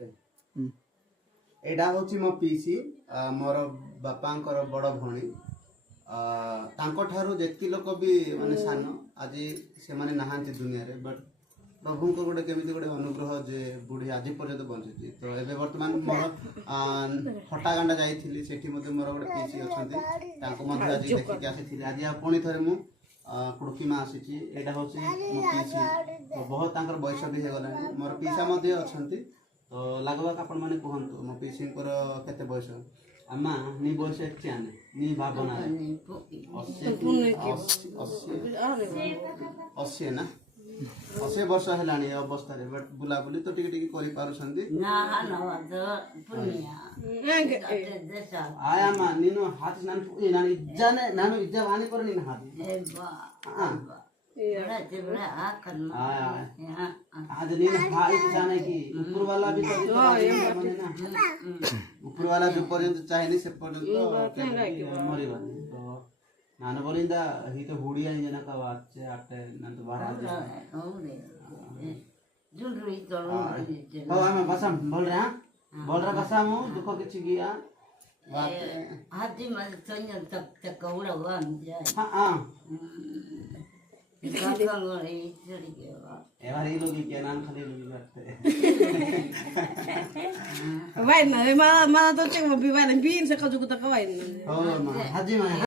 हाते एडा होची मो पीसी मोर बापांकर बड़ भणी तांको ठारू जेति लोक भी माने सान आज से माने नहांती दुनिया रे बट प्रभु को गोटे केमिति गोटे अनुग्रह जे बुढ़ी आज पर्यंत बंचुची तो एबे वर्तमान मोर फटागांडा जाइथिली सेठी मध्ये मोर गोटे पीसी अछंती तांको मध्ये आज देखि आसीथिली आज पुणी थरे मु कुड़कीमा आसीची एटा होची मो पीसी तो बहुत तांकर बयस भी हे गलानी मोर पीसा मध्ये अछंती तो लगभग आपण माने कहंतु मो पीसी को केते बयस अम्मा नी बयस चाने नी भावना 80 ना 80 वर्ष हेलानी अवस्था रे बट बुलाबुली तो टिके टिके करि पारुछंती ना नवाज पुनिया आया मा नीनो हाथ नान ए नानी जाने नानो इज्जा वानी पर नी हाथ ए बा बड़ा बड़ा आ करना आज नीन हाथ जाने की ऊपर वाला भी तो माने ना ऊपर वाला जो पर्यंत चाहे से पर्यंत मरी बानी तो नानो बोलिंदा ही तो हुड़ी आई जना का बात से आटे नंत बाहर हो रे जुलरी तो ओ हम बसम बोल रहे हैं बोल रहा बसम दुखो किछ गया बात हाथी मत सोnya तक तक कौड़ा हुआ जाए हां कांगोरे चली गया एवारी लोग के नाम खाली लोग करते वाइन मा मा तो चेक बिवान बिन से कजु त कवाइन हो मा हाजी मा